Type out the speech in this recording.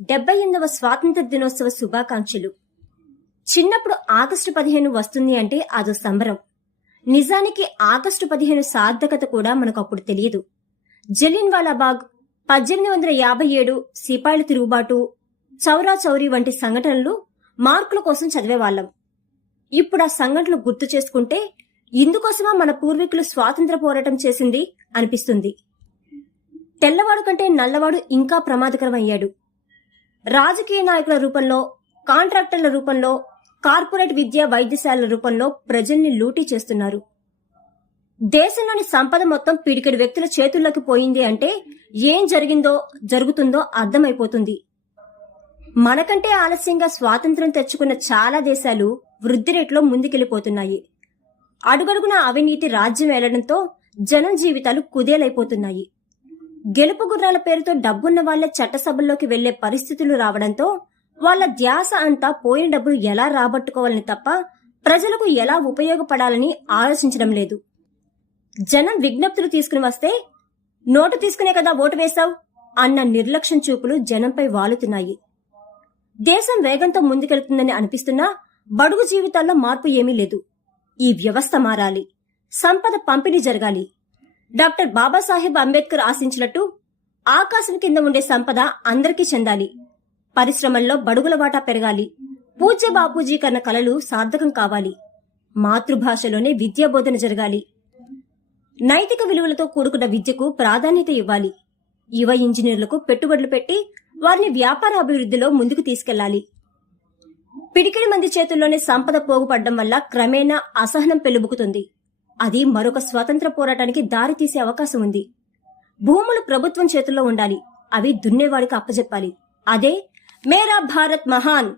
78వ స్వాతంత్ర దినోత్సవ శుభాకాంక్షలు. చిన్నప్పుడు ఆగస్టు 15 వస్తుంది అంటే అదో సంబరం. నిజానికి ఆగస్టు 15 సార్థకత కూడా మనకప్పుడు తెలియదు. జలియన్ వాలాబాగ్, 1857 సిపాయిల తిరుగుబాటు, చౌరా చౌరీ వంటి సంఘటనలు మార్కుల కోసం చదివేవాళ్లం. ఇప్పుడు ఆ సంఘటనలు గుర్తు చేసుకుంటే ఇందుకోసమా మన పూర్వీకులు స్వాతంత్ర పోరాటం చేసింది అనిపిస్తుంది. తెల్లవాడు కంటే నల్లవాడు ఇంకా ప్రమాదకరమయ్యాడు. రాజకీయ నాయకుల రూపంలో, కాంట్రాక్టర్ల రూపంలో, కార్పొరేట్ విద్యా వైద్యశాలల రూపంలో ప్రజల్ని లూటీ చేస్తున్నారు. దేశంలోని సంపద మొత్తం పిడికెడు వ్యక్తుల చేతుల్లోకి పోయింది అంటే ఏం జరుగుతుందో అర్థమైపోతుంది. మనకంటే ఆలస్యంగా స్వాతంత్ర్యం తెచ్చుకున్న చాలా దేశాలు వృద్ధి రేట్లో ముందుకెళ్లిపోతున్నాయి. అడుగడుగున అవినీతి రాజ్యం ఏలడంతో జనం జీవితాలు కుదేలైపోతున్నాయి. గెలుపు గుర్రాల పేరుతో డబ్బున్న వాళ్లే చట్టసభల్లోకి వెళ్లే పరిస్థితులు రావడంతో వాళ్ల ధ్యాస అంతా పోయిన డబ్బులు ఎలా రాబట్టుకోవాలని తప్ప ప్రజలకు ఎలా ఉపయోగపడాలని ఆలోచించడం లేదు. జనం విజ్ఞప్తులు తీసుకుని వస్తే నోటు తీసుకునే కదా ఓటు వేశావు అన్న నిర్లక్ష్యం చూపులు జనంపై వాలుతున్నాయి. దేశం వేగంతో ముందుకెళ్తుందని అనిపిస్తున్నా బడుగు జీవితాల్లో మార్పు ఏమీ లేదు. ఈ వ్యవస్థ మారాలి. సంపద పంపిణీ జరగాలి. డాక్టర్ బాబాసాహెబ్ అంబేద్కర్ ఆశించినట్టు ఆకాశం కింద ఉండే సంపద అందరికీ చెందాలి. పరిశ్రమల్లో బడుగుల వాటా పెరగాలి. పూజ్య బాపూజీ కన్న కలలు సార్థకం కావాలి. మాతృభాషలోనే విద్యాబోధన జరగాలి. నైతిక విలువలతో కూడుకున్న విద్యకు ప్రాధాన్యత ఇవ్వాలి. యువ ఇంజనీర్లకు పెట్టుబడులు పెట్టి వారిని వ్యాపార అభివృద్ధిలో ముందుకు తీసుకెళ్లాలి. పిడికిడి మంది చేతుల్లోనే సంపద పోగుపడ్డం వల్ల క్రమేణా అసహనం పెళ్లుబుకుతుంది. అది మరొక స్వాతంత్ర పోరాటానికి దారి తీసే అవకాశం ఉంది. భూములు ప్రభుత్వం చేతుల్లో ఉండాలి. అవి దున్నేవాడికి అప్పజెప్పాలి. అదే మేరా భారత్ మహాన్